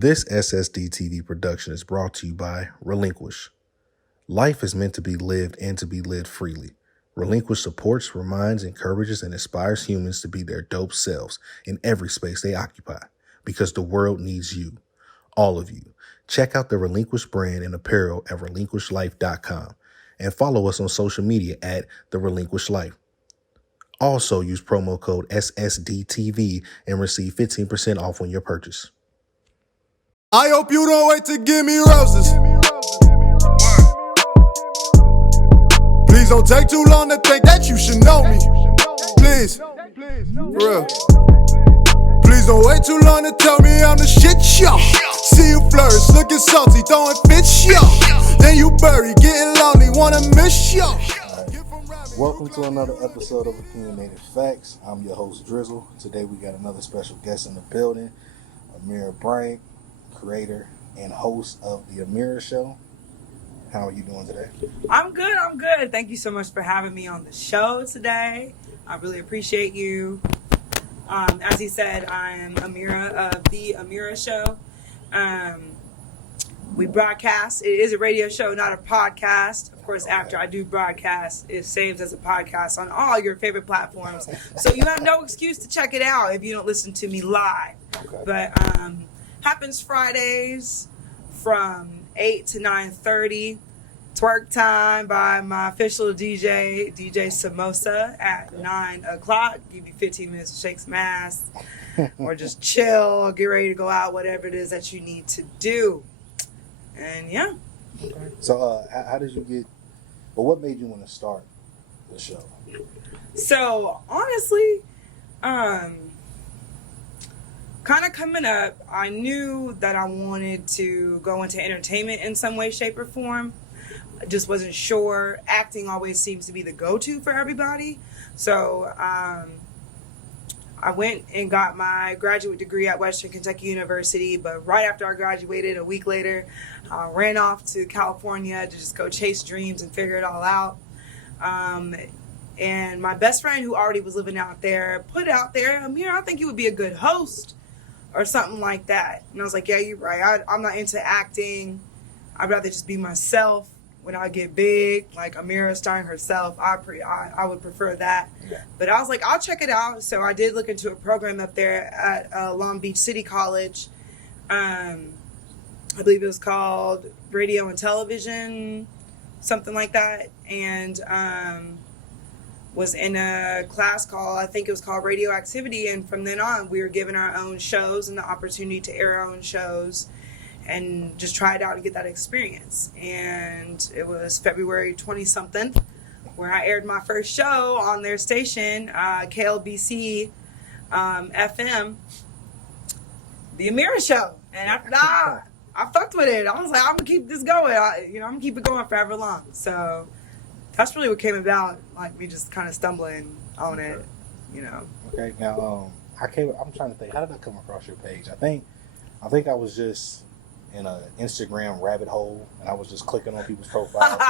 This SSD TV production is brought to you by Relinquish. Life is meant to be lived and to be lived freely. Relinquish supports, reminds, encourages, and inspires humans to be their dope selves in every space they occupy, because the world needs you, all of you. Check out the Relinquish brand and apparel at relinquishlife.com and follow us on social media at The Relinquish Life. Also use promo code SSDTV and receive 15% off on your purchase. I hope you don't wait to give me roses. Please don't take too long to think that you should know me. Please, for real. Please don't wait too long to tell me I'm the shit, yo. See you flourish, looking salty, throwing fits, yo. Then you bury, getting lonely, wanna miss, yo. Welcome to another episode of Opinionated Facts. I'm your host, Drizzle. Today we got another special guest in the building, Amira Bryant, creator and host of the Amira Show. How are you doing today? I'm good. Thank you so much for having me on the show today. I really appreciate you. As he said, I am Amira of the Amira Show. We broadcast. It is a radio show, not a podcast. Of course, after I do broadcast, it saves as a podcast on all your favorite platforms. So you have no excuse to check it out if you don't listen to me live. Okay. But happens Fridays from 8 to 9:30. Twerk time by my official DJ Samosa at 9 o'clock. Give you 15 minutes to shake some ass or just chill, get ready to go out, whatever it is that you need to do. And yeah. Okay. So how did you get, well, what made you want to start the show? So honestly, kind of coming up, I knew that I wanted to go into entertainment in some way, shape, or form. I just wasn't sure. Acting always seems to be the go-to for everybody. So I went and got my graduate degree at Western Kentucky University, but right after I graduated, a week later, I ran off to California to just go chase dreams and figure it all out. And my best friend, who already was living out there, put out there, Amir, I think you would be a good host or something like that. And I was like, yeah, you're right. I'm not into acting. I'd rather just be myself. When I get big, like Amira starring herself, I would prefer that. Yeah. But I was like, I'll check it out. So I did look into a program up there at Long Beach City College. I believe it was called Radio and Television, something like that. And was in a class called, I think it was called Radioactivity. And from then on, we were given our own shows and the opportunity to air our own shows and just try it out and get that experience. And it was February 20-something where I aired my first show on their station, KLBC FM, the Amira Show. And after that, I fucked with it. I was like, I'm gonna keep this going. I'm gonna keep it going forever long. So that's really what came about, like me just kind of stumbling on it, Okay, now I'm trying to think, how did I come across your page? I think I was just in an Instagram rabbit hole, and I was just clicking on people's profiles,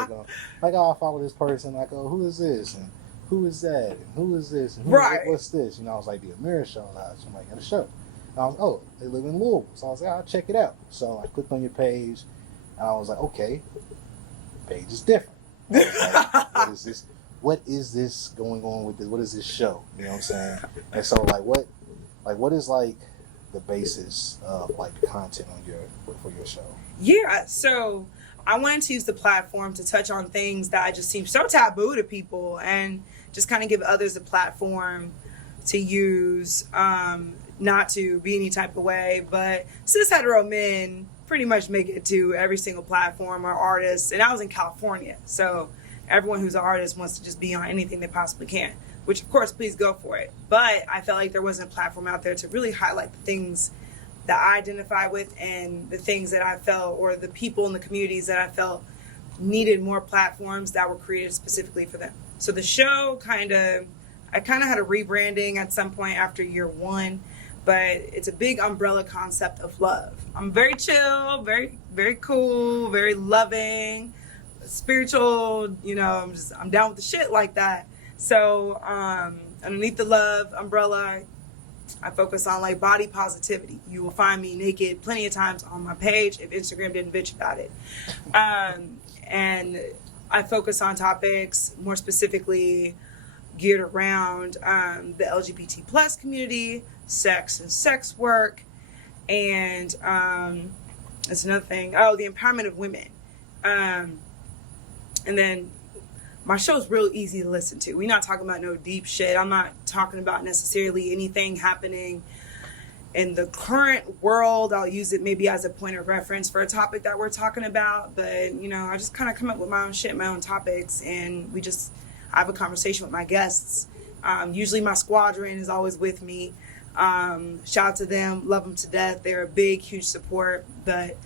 like, oh, I follow this person, like, oh, who is this, and who is that, and who is this, and what's this, I was like, the Amira Show, so I'm like, at a show, and I was, oh, they live in Louisville, so I was like, I'll check it out, so I clicked on your page, and I was like, okay, the page is different. Like, what is this going on with this, what is this show, you know what I'm saying, and so, what is, like, the basis of like the content on for your show? Yeah, so I wanted to use the platform to touch on things that just seem so taboo to people and just kind of give others a platform to use, not to be any type of way, but cis hetero men pretty much make it to every single platform or artists. And I was in California, so everyone who's an artist wants to just be on anything they possibly can. Which, of course, please go for it. But I felt like there wasn't a platform out there to really highlight the things that I identify with and the things that I felt, or the people in the communities that I felt needed more platforms that were created specifically for them. So the show I kind of had a rebranding at some point after year one, but it's a big umbrella concept of love. I'm very chill, very, very cool, very loving, spiritual, I'm down with the shit like that. So underneath the love umbrella, I focus on like body positivity. You will find me naked plenty of times on my page if Instagram didn't bitch about it. And I focus on topics more specifically geared around the LGBT plus community, sex and sex work, and that's another thing. Oh, the empowerment of women. And then my show's real easy to listen to. We're not talking about no deep shit. I'm not talking about necessarily anything happening in the current world. I'll use it maybe as a point of reference for a topic that we're talking about. But, you know, I just kind of come up with my own shit, my own topics, and I have a conversation with my guests. Usually my squadron is always with me. Shout out to them, love them to death. They're a big, huge support. But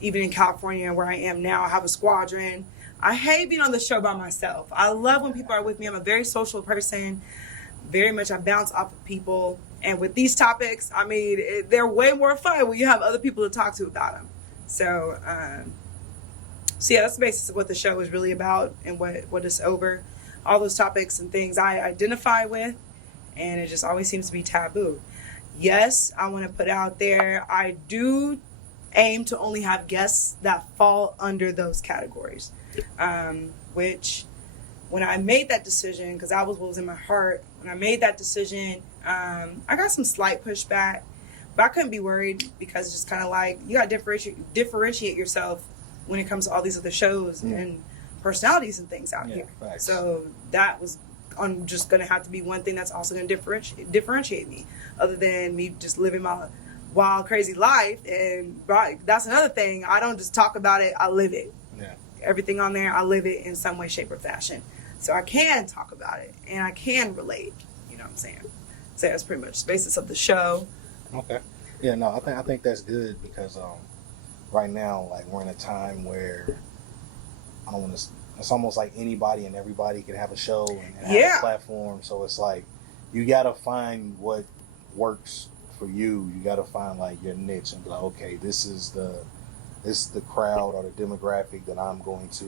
even in California where I am now, I have a squadron. I hate being on the show by myself. I love when people are with me. I'm a very social person. Very much I bounce off of people. And with these topics, I mean, they're way more fun when you have other people to talk to about them. So yeah, that's the basis of what the show is really about and what it's over. All those topics and things I identify with, and it just always seems to be taboo. Yes, I want to put out there, I do aim to only have guests that fall under those categories. Which, when I made that decision, because that was what was in my heart, when I made that decision, I got some slight pushback, but I couldn't be worried because it's just kind of like, you got to differentiate yourself when it comes to all these other shows and personalities and things out here. Facts. So I'm just going to have to be one thing that's also going to differentiate me, other than me just living my wild, crazy life. And that's another thing. I don't just talk about it, I live it. Yeah. Everything on there, I live it in some way, shape, or fashion. So I can talk about it and I can relate. You know what I'm saying? So that's pretty much the basis of the show. Okay. Yeah, no, I think that's good because right now, like, we're in a time where it's almost like anybody and everybody can have a show and have a platform. So it's like you gotta find what works for you. You gotta find like your niche and be like, okay, this is the crowd or the demographic that I'm going to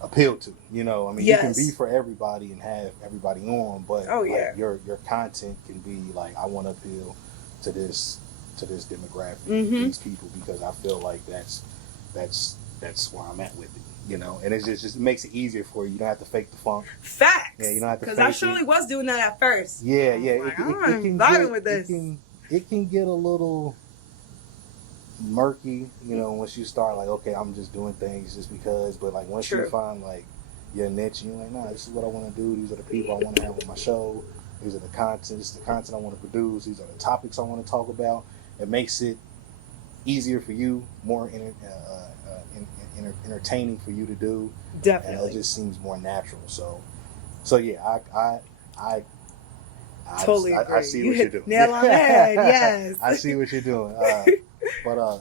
appeal to. You know, I mean, you can be for everybody and have everybody on, but like, your content can be like, I want to appeal to this demographic, these people, because I feel like that's where I'm at with it. You know, and it just makes it easier for you. You don't have to fake the funk. Facts. Yeah, you don't have to. Because I surely was doing that at first. Yeah. Like, I'm vibing with this. It can get a little murky, you know, once you start like, okay, I'm just doing things just because. But like once you find like your niche, you're like, nah, this is what I want to do. These are the people I want to have on my show. These are the content. This is the content I want to produce. These are the topics I want to talk about. It makes it easier for you, more entertaining for you to do. Definitely. And it just seems more natural. So yeah, I totally agree. I see what you're doing. Nail on the head, yes. I see what you're doing.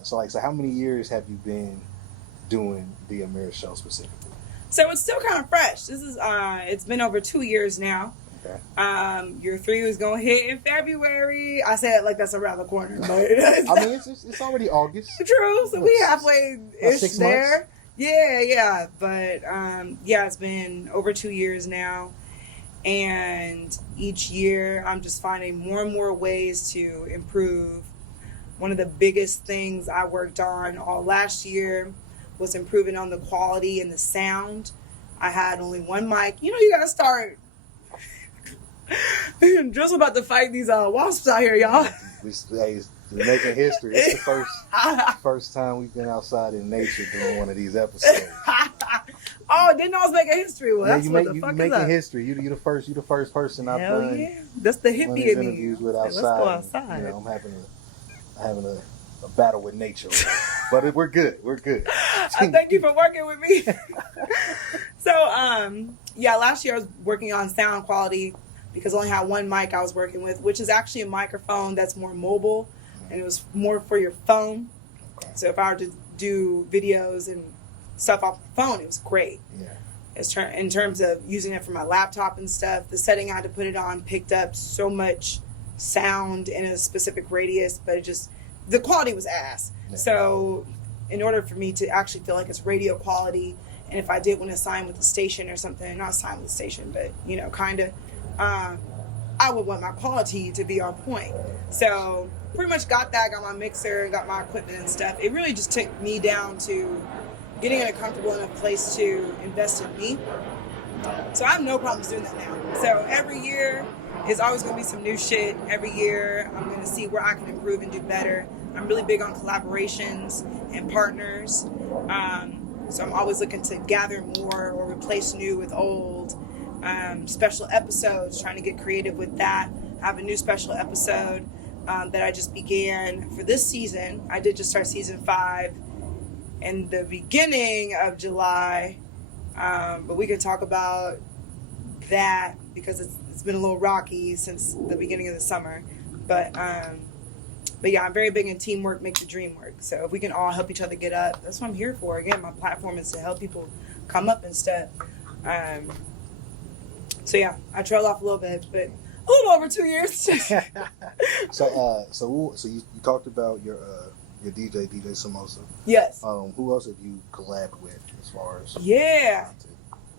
So how many years have you been doing the Amira Show specifically? So it's still kind of fresh. This is it's been over 2 years now. Okay. Year 3 was gonna hit in February. I say it like that's around the corner, but I mean it's already August. True. So we halfway ish there. Yeah. But it's been over 2 years now, and each year I'm just finding more and more ways to improve. One of the biggest things I worked on all last year was improving on the quality and the sound. I had only one mic. You know, you gotta start. Just about to fight these wasps out here, y'all. We're making history. It's the first time we've been outside in nature doing one of these episodes. Oh, didn't know I was making history. Well, that's what the fuck is making up. history. You the first person I've done. Yeah. That's the hippie in me. Interviews with outside. Let's go outside. You know, I'm having a battle with nature, but we're good. We're good. Thank you for working with me. So, last year I was working on sound quality because I only had one mic I was working with, which is actually a microphone that's more mobile, and it was more for your phone. Okay. So if I were to do videos and stuff off the phone, it was great. Yeah. In terms of using it for my laptop and stuff, the setting I had to put it on picked up so much sound in a specific radius, but the quality was ass. Yeah. So in order for me to actually feel like it's radio quality, and if I did want to sign with the station or something, not sign with the station, but, you know, kind of, I I would want my quality to be on point. So pretty much got my mixer, got my equipment and stuff. It really just took me down to getting in a comfortable enough place to invest in me. So I have no problems doing that now. So every year is always going to be some new shit. Every year I'm going to see where I can improve and do better. I'm really big on collaborations and partners. So I'm always looking to gather more or replace new with old. Special episodes, trying to get creative with that. I have a new special episode that I just began for this season. I did just start season 5 in the beginning of July. But we can talk about that because it's been a little rocky since the beginning of the summer. But yeah, I'm very big in teamwork, make the dream work. So if we can all help each other get up, that's what I'm here for. Again, my platform is to help people come up and stuff. So yeah, I trailed off a little bit, but a little over 2 years. So you talked about your DJ Samosa. Yes. Who else have you collabed with as far as content?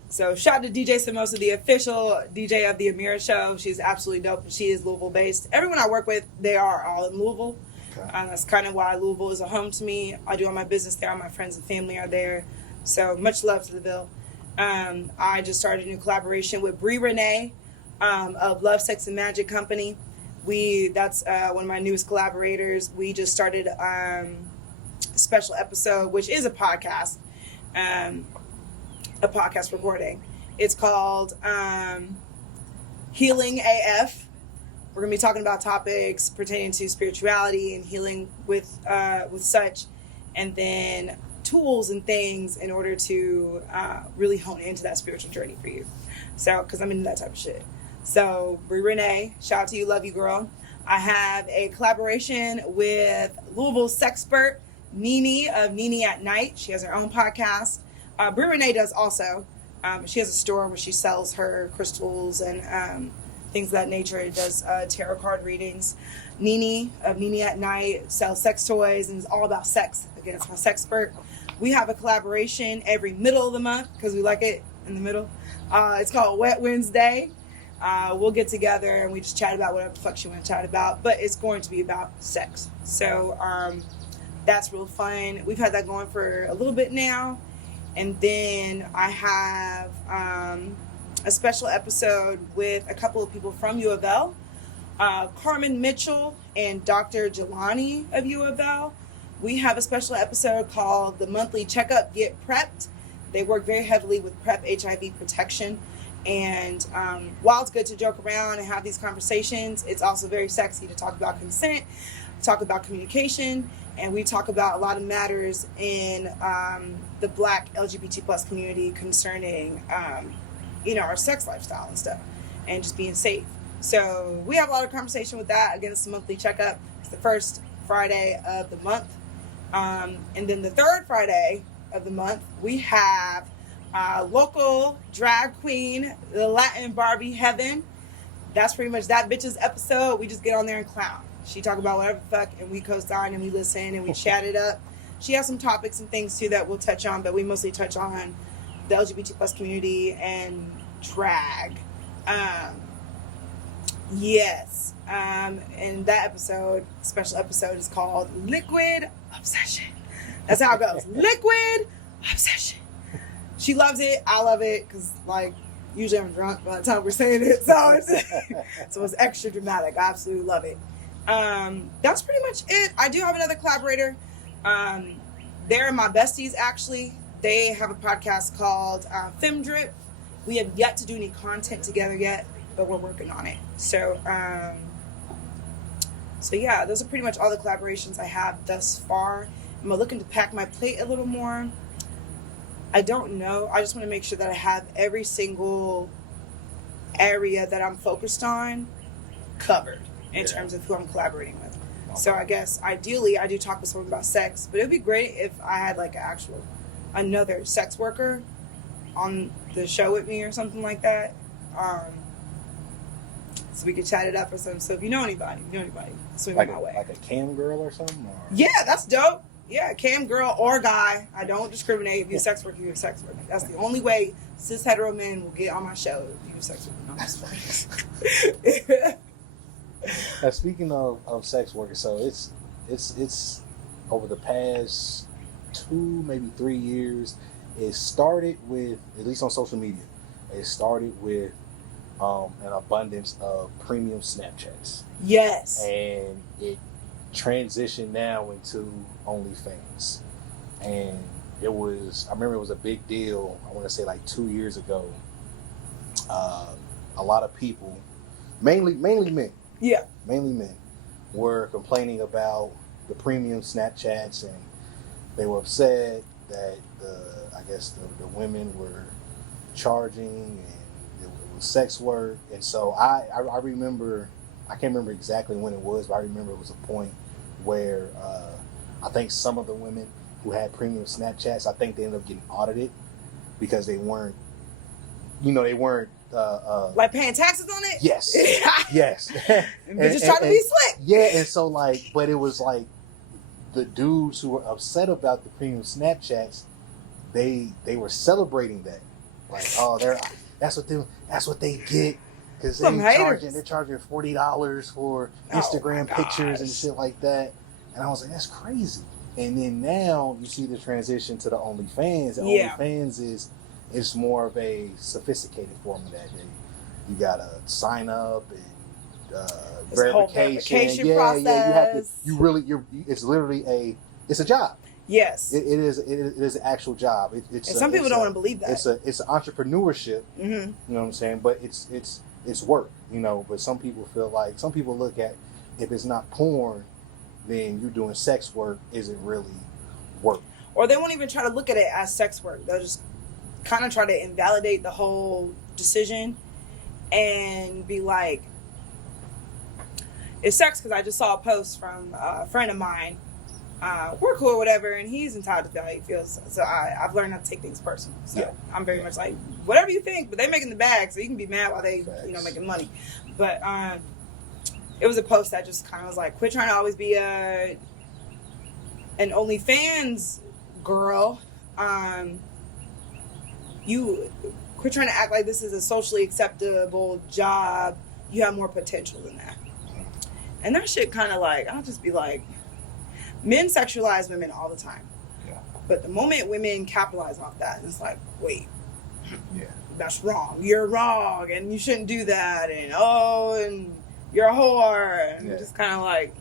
So shout out to DJ Samosa, the official DJ of the Amira Show. She's absolutely dope. She is Louisville based. Everyone I work with, they are all in Louisville. Okay. That's kind of why Louisville is a home to me. I do all my business there. All my friends and family are there. So much love to the Ville. I just started a new collaboration with Brie Renee of Love, Sex, and Magic Company. That's one of my newest collaborators. We just started a special episode, which is a podcast recording. It's called Healing AF. We're going to be talking about topics pertaining to spirituality and healing with such, and then tools and things in order to really hone into that spiritual journey for you. So, because I'm into that type of shit. So, Brie Renee, shout out to you, love you, girl. I have a collaboration with Louisville sexpert Nene of Nene at Night. She has her own podcast. Brie Renee does also. She has a store where she sells her crystals and things of that nature. It does tarot card readings. Nene of Nene at Night sells sex toys and is all about sex. Again, it's my sexpert. We have a collaboration every middle of the month because we like it in the middle. It's called Wet Wednesday. We'll get together and we just chat about whatever the fuck she want to chat about, but it's going to be about sex. So that's real fun. We've had that going for a little bit now. And then I have a special episode with a couple of people from U of L, Carmen Mitchell and Dr. Jelani of U of L. We have a special episode called The Monthly Checkup, Get Prepped. They work very heavily with PrEP HIV protection. And while it's good to joke around and have these conversations, it's also very sexy to talk about consent, talk about communication, and we talk about a lot of matters in the Black LGBT plus community concerning, our sex lifestyle and stuff, and just being safe. So we have a lot of conversation with that. Again, it's the monthly checkup. It's the first Friday of the month. And then the third Friday of the month, we have local drag queen, the Latin Barbie Heaven. That's pretty much that bitch's episode. We just get on there and clown. She talk about whatever the fuck, and we co-sign and we listen and we chat it up. She has some topics and things too that we'll touch on, but we mostly touch on the LGBT plus community and drag. Yes. And that special episode is called Liquid Obsession. That's how it goes. Liquid Obsession. She loves it. I love it because, usually I'm drunk by the time we're saying it. So it's extra dramatic. I absolutely love it. That's pretty much it. I do have another collaborator. They're my besties, actually. They have a podcast called Fem Drip. We have yet to do any content together yet, but we're working on it. So yeah, those are pretty much all the collaborations I have thus far. Am I looking to pack my plate a little more? I don't know. I just want to make sure that I have every single area that I'm focused on covered in terms of who I'm collaborating with. Okay. So I guess ideally I do talk with someone about sex, but it'd be great if I had another sex worker on the show with me or something like that. So we could chat it up or something. So if you know anybody, swing my way. Like a cam girl or something? Or? Yeah, that's dope. Yeah, cam girl or guy. I don't discriminate. If you're a sex worker, you're a sex worker. That's the only way cis hetero men will get on my show. If you're a sex worker. No, I'm just playing. Now, speaking of sex workers, so it's over the past 2, maybe 3 years. It started with, at least on social media, it started with an abundance of premium Snapchats. Yes. And it transitioned now into OnlyFans. And I remember it was a big deal, I want to say like 2 years ago. A lot of people, mainly men, mainly men, were complaining about the premium Snapchats, and they were upset that the women were charging and it was sex work. And so I remember, I can't remember exactly when it was, but I remember it was a point where I think some of the women who had premium Snapchats, I think they ended up getting audited because they weren't like paying taxes on it? Yes. Yes. And just trying to be slick. Yeah, and so but it was like the dudes who were upset about the premium Snapchats, they were celebrating that. Like, oh, that's what they get because they're charging $40 for Instagram pictures and shit like that. And I was like, that's crazy. And then now you see the transition to the OnlyFans. And OnlyFans is more of a sophisticated form of that. You gotta sign up and verification process. Yeah, it's literally it's a job. Yes, it is an actual job. And some people don't want to believe that. It's an entrepreneurship. Mm-hmm. You know what I'm saying? But it's work. You know, but some people look at, if it's not porn, then you doing sex work isn't really work. Or they won't even try to look at it as sex work. They'll just kind of try to invalidate the whole decision and be like, it sucks because I just saw a post from a friend of mine. We're cool or whatever, and he's entitled to feel how he feels. So I've learned not to take things personal. So I'm very much like, whatever you think, but they're making the bag, so you can be mad while they, making money. But it was a post that just kind of was like, quit trying to always be an OnlyFans girl. You quit trying to act like this is a socially acceptable job. You have more potential than that. And that shit kind of like, I'll just be like, men sexualize women all the time. Yeah. But the moment women capitalize off that, it's like, wait, yeah, that's wrong. You're wrong, and you shouldn't do that. And you're a whore. And just kind of like,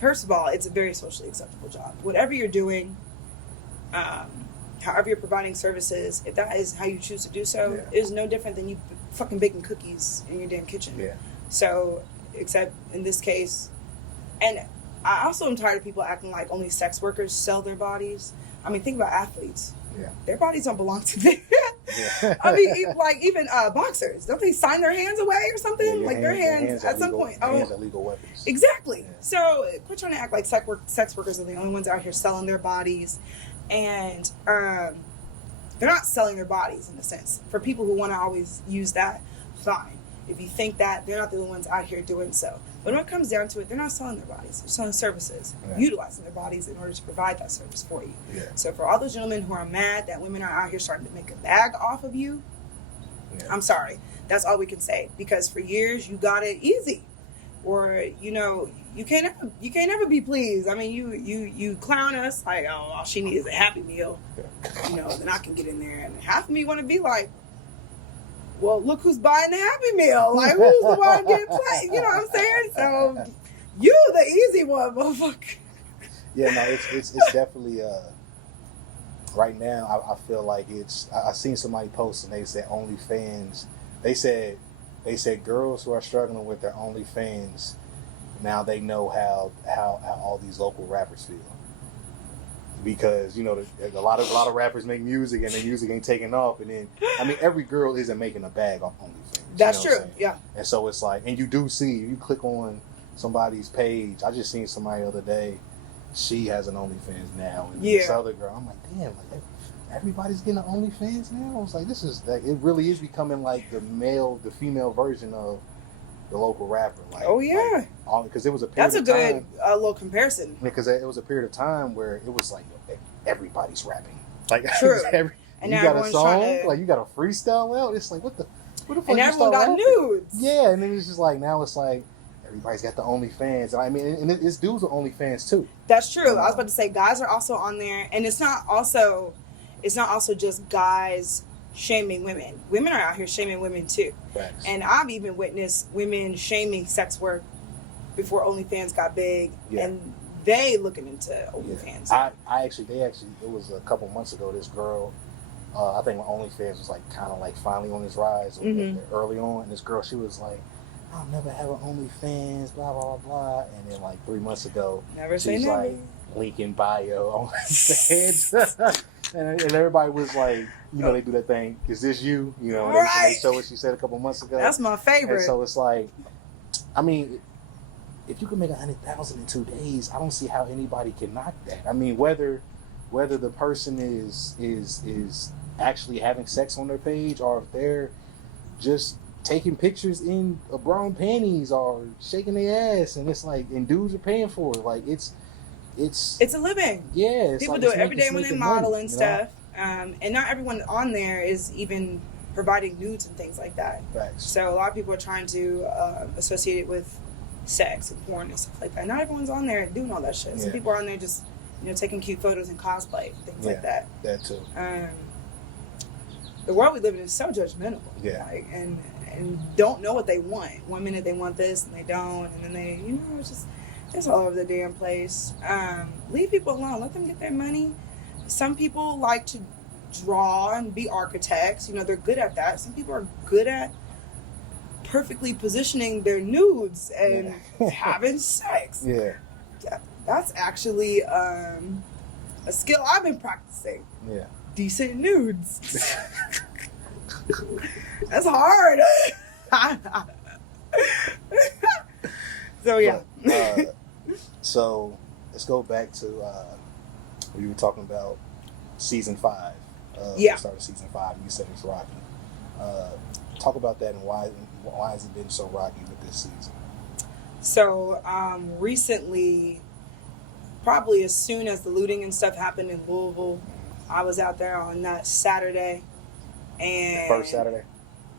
first of all, it's a very socially acceptable job. Whatever you're doing, however you're providing services, if that is how you choose to do so, it is no different than you fucking baking cookies in your damn kitchen. Yeah. So, except in this case, and I also am tired of people acting like only sex workers sell their bodies. I mean, think about athletes. Yeah. Their bodies don't belong to them. Yeah. I mean, even boxers, don't they sign their hands away or something? Yeah, like their hands at some point. Hands are legal weapons. Exactly. Yeah. So quit trying to act like sex workers are the only ones out here selling their bodies, and they're not selling their bodies in a sense. For people who want to always use that, fine. If you think that, they're not the only ones out here doing so. But when it comes down to it, they're not selling their bodies. They're selling services, utilizing their bodies in order to provide that service for you. Yeah. So for all those gentlemen who are mad that women are out here starting to make a bag off of you, I'm sorry. That's all we can say. Because for years, you got it easy. Or, you can't ever be pleased. I mean, you clown us like, oh, all she needs is a Happy Meal. Then I can get in there. And half of me want to be like, well, look who's buying the Happy Meal. Like, who's the one getting played? You know what I'm saying? So, you the easy one, motherfucker. Yeah, no, it's definitely, right now, I feel like I seen somebody post and they said OnlyFans. They said girls who are struggling with their OnlyFans, now they know how all these local rappers feel. Because a lot of rappers make music and the music ain't taking off, and then every girl isn't making a bag off OnlyFans. That's true, yeah. And so it's like, and you do see, you click on somebody's page. I just seen somebody the other day. She has an OnlyFans now, and this other girl. I'm like, damn, like everybody's getting an OnlyFans now. I was like, it really is becoming like the female version of the local rapper. Like, oh yeah, because it was a period. That's a good little comparison. Because it was a period of time where it was like everybody's rapping. Like, true. And you got a song, like you got a freestyle out. It's like what the fuck? And everyone got rapping? nudes. Yeah, and then it's just like now it's like everybody's got the OnlyFans, and I mean, and it's dudes with OnlyFans too. That's true. I was about to say guys are also on there, and it's not also just guys shaming women. Women are out here shaming women too. Facts. And I've even witnessed women shaming sex work before OnlyFans got big, and they looking into OnlyFans. Yeah. It was a couple months ago. This girl, I think when OnlyFans was like kind of like finally on its rise early on, and this girl, she was like, I'll never have an OnlyFans, blah blah blah, and then like 3 months ago, she's like linking bio on OnlyFans, and everybody was like, you know, they do that thing. Is this you? You know, and they show what she said a couple months ago. That's my favorite. And so it's like, I mean, if you can make 100,000 in 2 days, I don't see how anybody can knock that. I mean, whether the person is actually having sex on their page, or if they're just taking pictures in a bra and panties or shaking their ass, and it's like, and dudes are paying for it. Like it's a living. Yeah, it's people like, do it every day when they model and stuff. Know? And not everyone on there is even providing nudes and things like that. Facts. So a lot of people are trying to associate it with sex and porn and stuff like that. Not everyone's on there doing all that shit. Some people are on there just, you know, taking cute photos and cosplay, things like that. That too. The world we live in is so judgmental. Yeah. Like, and don't know what they want. 1 minute they want this and they don't, and then they, you know, it's all over the damn place. Leave people alone. Let them get their money. Some people like to draw and be architects. You know, they're good at that. Some people are good at perfectly positioning their nudes and having sex. Yeah. That's actually a skill I've been practicing. Yeah. Decent nudes. That's hard. So yeah. So let's go back to we were talking about season 5. The start of season 5. You said it's rocky. Talk about that and why has it been so rocky with this season? So recently, probably as soon as the looting and stuff happened in Louisville, I was out there on that Saturday, and the first Saturday.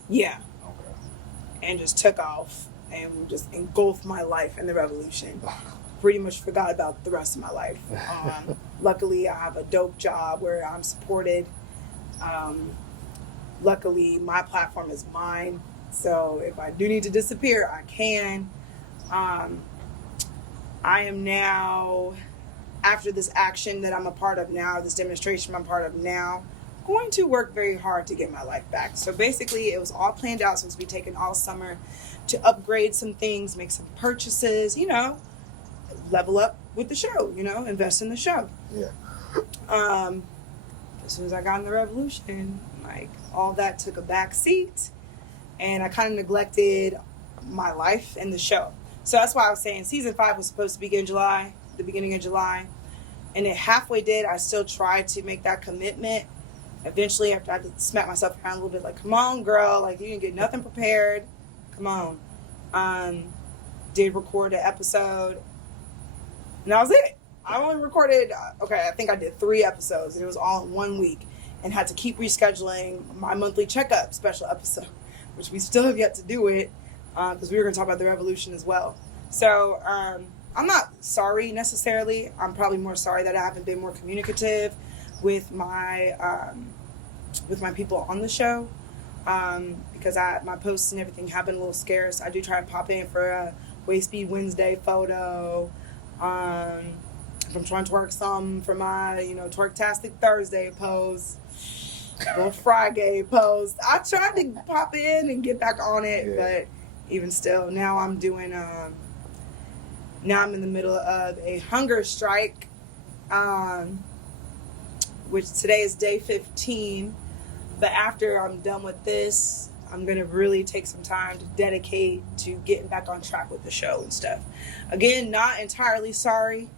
Yeah. Okay. And just took off and just engulfed my life in the revolution. Pretty much forgot about the rest of my life. Luckily, I have a dope job where I'm supported. Luckily, my platform is mine. So if I do need to disappear, I can. I am now, after this action that I'm a part of now, this demonstration I'm part of now, going to work very hard to get my life back. So basically, it was all planned out. So it's going to be taken all summer to upgrade some things, make some purchases, you know, level up with the show, you know, invest in the show. Yeah. As soon as I got in the revolution, like, all that took a back seat, and I kind of neglected my life and the show. So that's why I was saying season 5 was supposed to begin July, the beginning of July, and it halfway did. I still tried to make that commitment. Eventually, after I smacked myself around a little bit, like, come on, girl, like, you didn't get nothing prepared. Come on. Did record an episode, and that was it. I only recorded, I think I did 3 episodes, and it was all in 1 week, and had to keep rescheduling my monthly checkup special episode, which we still have yet to do it, because we were going to talk about the revolution as well. So I'm not sorry necessarily. I'm probably more sorry that I haven't been more communicative with my people on the show, because my posts and everything have been a little scarce. I do try to pop in for a Waist Speed Wednesday photo. If I'm trying to twerk some for my, you know, Twerktastic Thursday post, little Friday post. I tried to pop in and get back on it, but even still, now I'm doing, now I'm in the middle of a hunger strike, which today is day 15. But after I'm done with this, I'm going to really take some time to dedicate to getting back on track with the show and stuff. Again, not entirely sorry,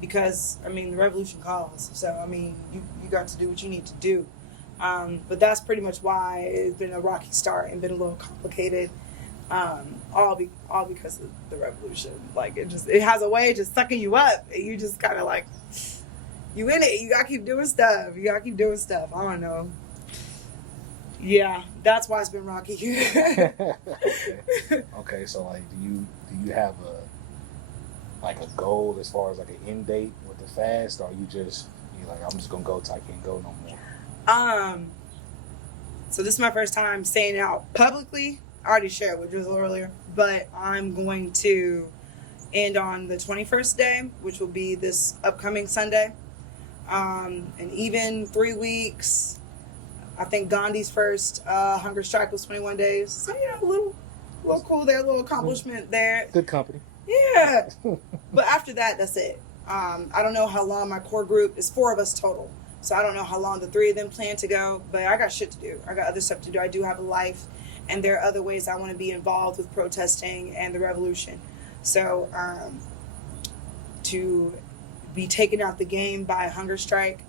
because, I mean, the revolution calls. So, I mean, you got to do what you need to do. But that's pretty much why it's been a rocky start and been a little complicated. All because of the revolution. Like it has a way of just sucking you up, and you just kind of like you in it. You gotta keep doing stuff. I don't know. Yeah, that's why it's been rocky. Okay, so like, do you have a goal as far as like an end date with the fast, or you like, I'm just gonna go till I can't go no more? So this is my first time saying it out publicly. I already shared with Drizzle earlier, but I'm going to end on the 21st day, which will be this upcoming Sunday. And even 3 weeks. I think Gandhi's first hunger strike was 21 days. So, a little cool there, a little accomplishment there. Good company. Yeah. But after that, that's it. I don't know how long my core group is, 4 of us total. So I don't know how long the 3 of them plan to go, but I got shit to do. I got other stuff to do. I do have a life, and there are other ways I want to be involved with protesting and the revolution. So to be taken out the game by a hunger strike,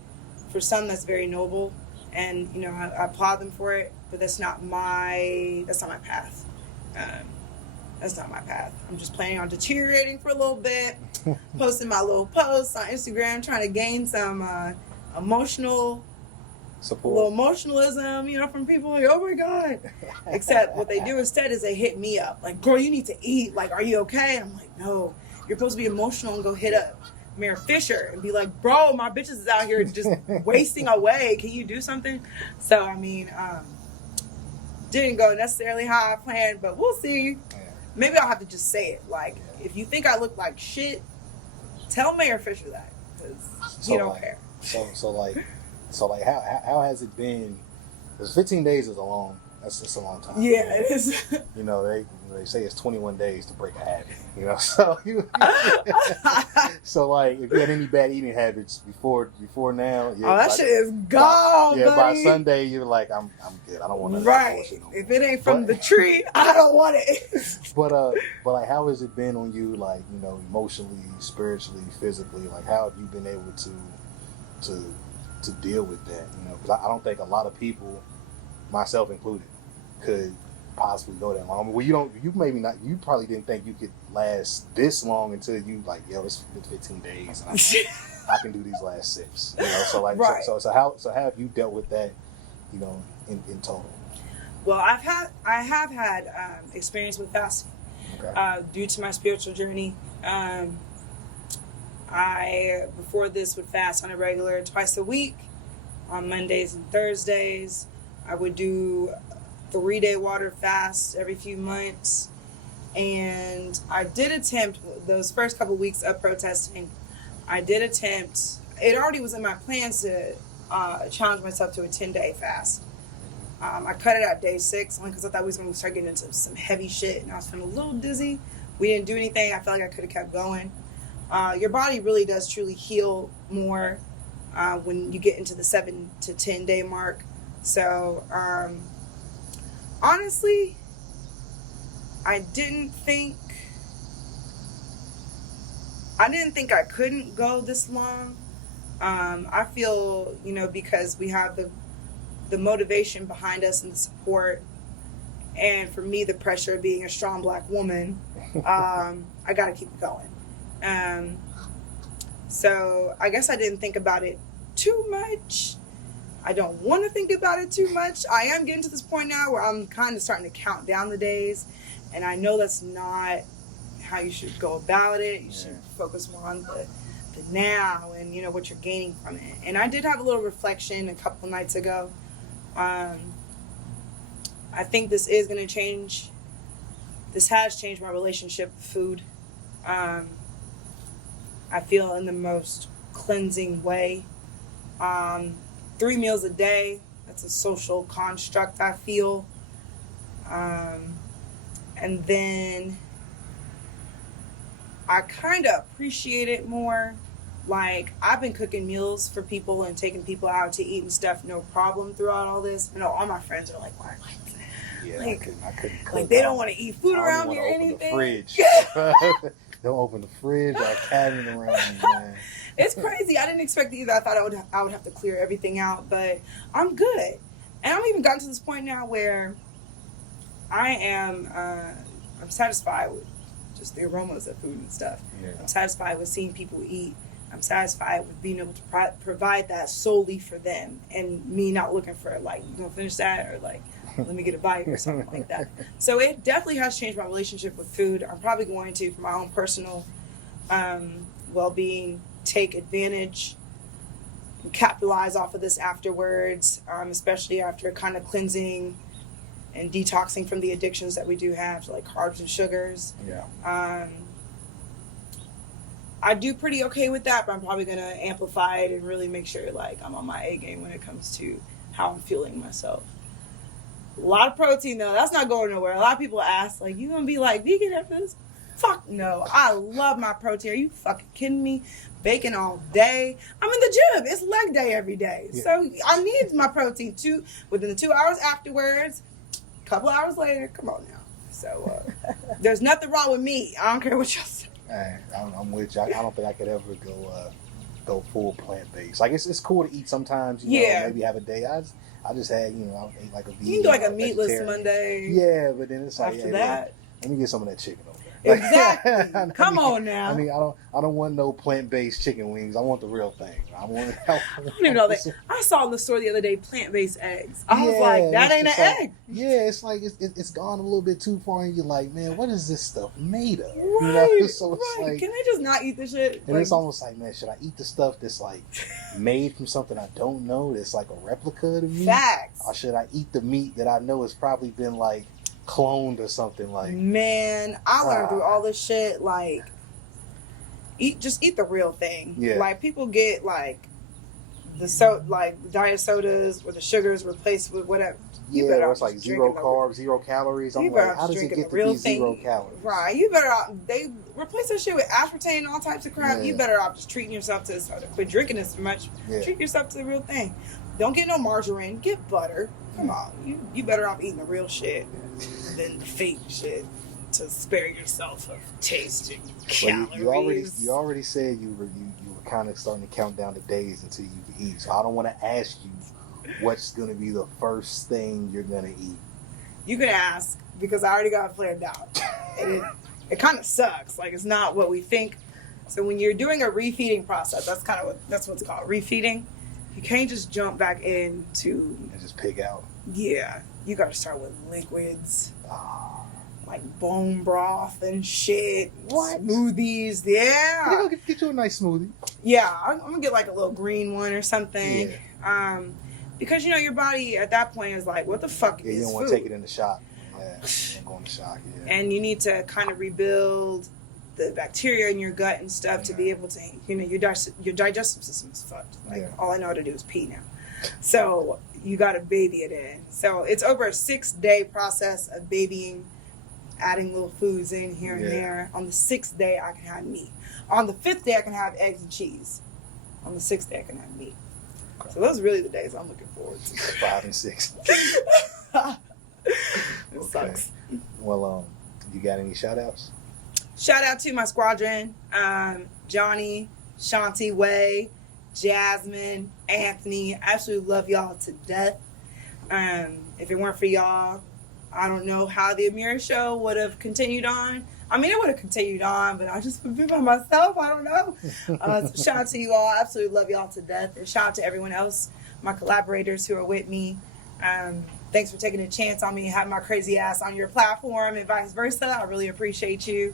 for some that's very noble. And, I applaud them for it, but that's not my path. That's not my path. I'm just planning on deteriorating for a little bit, posting my little posts on Instagram, trying to gain some emotional support, a little emotionalism, from people like, oh my God. Except what they do instead is they hit me up. Like, girl, you need to eat. Like, are you okay? And I'm like, no, you're supposed to be emotional and go hit up Amira Fisher and be like, bro, my bitches is out here just wasting away. Can you do something? So, didn't go necessarily how I planned, but we'll see. Maybe I'll have to just say it. Like, if you think I look like shit, tell Mayor Fisher that, because he don't care. So how has it been? Because 15 days is that's a long time. Yeah, it is. They say it's 21 days to break a habit. So so like, if you had any bad eating habits before now, that shit is gone. By Sunday you're like, I'm good. I don't want to. Right. If it ain't from the tree, I don't want it. But like, how has it been on you? Like, emotionally, spiritually, physically. Like, how have you been able to deal with that? Because I don't think a lot of people, myself included, could possibly go that long. Well, you probably didn't think you could last this long until you like, it's been 15 days and I can do these last 6. So like, right. So how have you dealt with that, in total? Well, I have had experience with fasting, due to my spiritual journey. I before this would fast on a regular twice a week, on Mondays and Thursdays. I would do 3-day water fast every few months, and I did attempt those first couple weeks of protesting. It already was in my plans to challenge myself to a 10-day fast. I cut it at day 6 only because I thought we was going to start getting into some heavy shit, and I was feeling a little dizzy. We didn't do anything. I felt like I could have kept going. Your body really does truly heal more when you get into the 7 to 10 day mark. So honestly, I didn't think I couldn't go this long. I feel, because we have the motivation behind us and the support, and for me, the pressure of being a strong Black woman, I got to keep it going. So I guess I didn't think about it too much. I don't want to think about it too much. I am getting to this point now where I'm kind of starting to count down the days, and I know that's not how you should go about it. You should focus more on the now and what you're gaining from it. And I did have a little reflection a couple nights ago. I think this is going to change. This has changed my relationship with food. I feel in the most cleansing way. 3 meals a day, that's a social construct, I feel. And then I kind of appreciate it more. Like, I've been cooking meals for people and taking people out to eat and stuff, no problem throughout all this. All my friends are like, why? Yeah, I couldn't cook. Like, they don't want to eat food around me or anything. The fridge. Don't open the fridge or a cabinet around me, man. It's crazy. I didn't expect it either. I thought I would have to clear everything out, but I'm good. And I'm even gotten to this point now where I am I'm satisfied with just the aromas of food and stuff. Yeah. I'm satisfied with seeing people eat. I'm satisfied with being able to provide that solely for them, and me not looking for like, you gonna finish that, or like, let me get a bite or something like that. So it definitely has changed my relationship with food. I'm probably going to, for my own personal well-being, take advantage, capitalize off of this afterwards, especially after kind of cleansing and detoxing from the addictions that we do have, like carbs and sugars. Yeah. I do pretty okay with that, but I'm probably going to amplify it and really make sure like I'm on my A game when it comes to how I'm feeling myself. A lot of protein though, that's not going nowhere. A lot of people ask, like, you gonna be like vegan after this? Fuck no. I love my protein. Are you fucking kidding me? Bacon all day. I'm in the gym. It's leg day every day. Yeah. So I need my protein too within the 2 hours afterwards, a couple hours later. Come on now. So there's nothing wrong with me. I don't care what y'all say. Hey, I'm with you. I don't think I could ever go full plant based. Like it's cool to eat sometimes. You know, maybe have a day. I just had, I ate like a vegan. You can do like a meatless vegetarian Monday. Yeah, but then it's like after that. Let me get some of that chicken over there. Exactly. Come on now. I mean, I don't want no plant-based chicken wings. I want the real thing. I don't even know that. I saw in the store the other day plant-based eggs. I was like, that ain't an egg. Yeah, it's like it's gone a little bit too far, and you're like, man, what is this stuff made of? Right. So it's like, can they just not eat the shit? And it's almost like, man, should I eat the stuff that's like made from something I don't know, that's like a replica of the meat? Facts. Or should I eat the meat that I know has probably been like cloned or something? Like, man, I learned through all this shit, like, eat the real thing. Yeah. Like, people get like diet sodas where the sugars replaced with whatever. Yeah, it's like 0 carbs, 0 calories. I'm like, how does it get to be 0 calories? Right, you better off, they replace that shit with aspartame and all types of crap. Yeah. You better off just treating yourself to soda. Quit drinking this much. Yeah. Treat yourself to the real thing. Don't get no margarine. Get butter. Come on, you better off eating the real shit than the fake shit to spare yourself of tasting calories. You already said you were kind of starting to count down the days until you can eat. So I don't want to ask you what's going to be the first thing you're going to eat. You can ask, because I already got it planned out. And it kind of sucks. Like, it's not what we think. So when you're doing a refeeding process, that's what's called, refeeding. You can't just jump back into and just pig out. Yeah, you got to start with liquids, like bone broth and shit. What? Smoothies? Yeah. Get you a nice smoothie. Yeah, I'm gonna get like a little green one or something. Yeah. Because your body at that point is like, what the fuck is food? You don't want to take it in the shop. Yeah, you don't go in the shop. Yeah. And you need to kind of rebuild the bacteria in your gut and stuff to be able to, your digestive system is fucked. Like, all I know how to do is pee now. So you got to baby it in. So it's over a 6-day process of babying, adding little foods in here and there. On the 6th day, I can have meat. On the 5th day, I can have eggs and cheese. On the 6th day, I can have meat. So those are really the days I'm looking forward to. 5 and 6. It sucks. Well, you got any shout outs? Shout out to my squadron, Johnny, Shanti, Way, Jasmine, Anthony. I absolutely love y'all to death. If it weren't for y'all, I don't know how the Amira Show would have continued on. I mean, it would have continued on, but I just would be by myself. I don't know. So shout out to you all. I absolutely love y'all to death. And shout out to everyone else, my collaborators who are with me. Thanks for taking a chance on me and having my crazy ass on your platform and vice versa. I really appreciate you.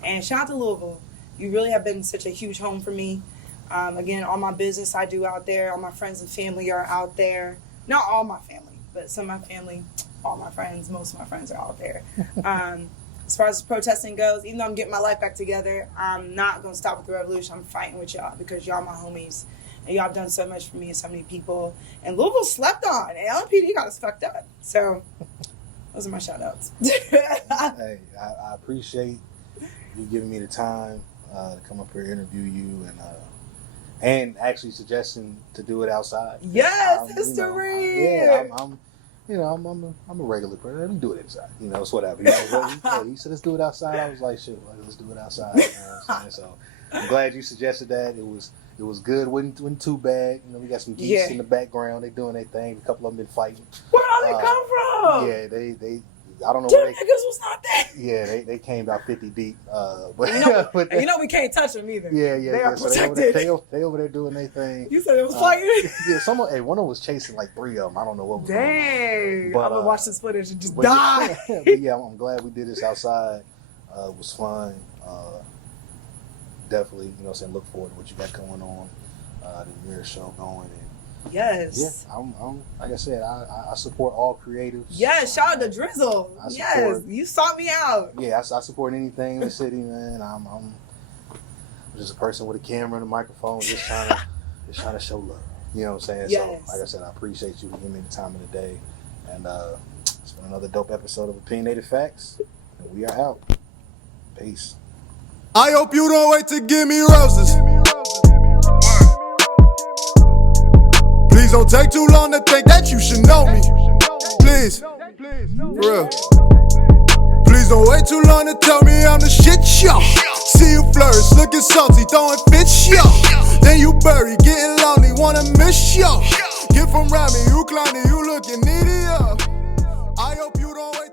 And shout out to Louisville. You really have been such a huge home for me. Again, all my business I do out there, all my friends and family are out there. Not all my family, but some of my family, all my friends, most of my friends are out there. As far as protesting goes, even though I'm getting my life back together, I'm not going to stop with the revolution. I'm fighting with y'all because y'all my homies. And y'all have done so much for me and so many people. And Louisville slept on. And LMPD got us fucked up. So those are my shout outs. Hey, I appreciate you giving me the time to come up here and interview you and actually suggesting to do it outside. Yes, history. I'm a regular person. Let me do it inside. It's whatever. He said let's do it outside. I was like, shit, let's do it outside. You know what I'm saying? So I'm glad you suggested that. It was good. Wasn't too bad. We got some geese in the background. They doing their thing. A couple of them been fighting. Where all they come from? Yeah, they. I don't know Them where niggas was not there. Yeah, they came about 50 deep. But You know we can't touch them either. Yeah. They are So protected. they over there doing their thing. You said it was fighting? Yeah, one of them was chasing like 3 of them. I don't know what was going on. Dang. But, I'm going to watch this footage and just but die. But yeah, I'm glad we did this outside. It was fun. Definitely, you know what I'm saying, look forward to what you got going on. The Amira Show going. And Yes. yeah, I'm like I said, I support all creatives. Yes, shout out to Drizzle. Yes, you sought me out. Yeah, I support anything in the city, man. I'm just a person with a camera and a microphone, just trying to show love. You know what I'm saying? Yes. So, like I said, I appreciate you giving me the time of the day, and it's been another dope episode of Opinionated Facts, and we are out. Peace. I hope you don't wait to give me roses. Please don't take too long to think that you should know me. Please, for real. Please don't wait too long to tell me I'm the shit, yo. See you flourish, looking salty, throwing fish, yo. Then you bury, getting lonely, wanna miss, yo. Get from around me, you clowny, you looking needy, yo. I hope you don't wait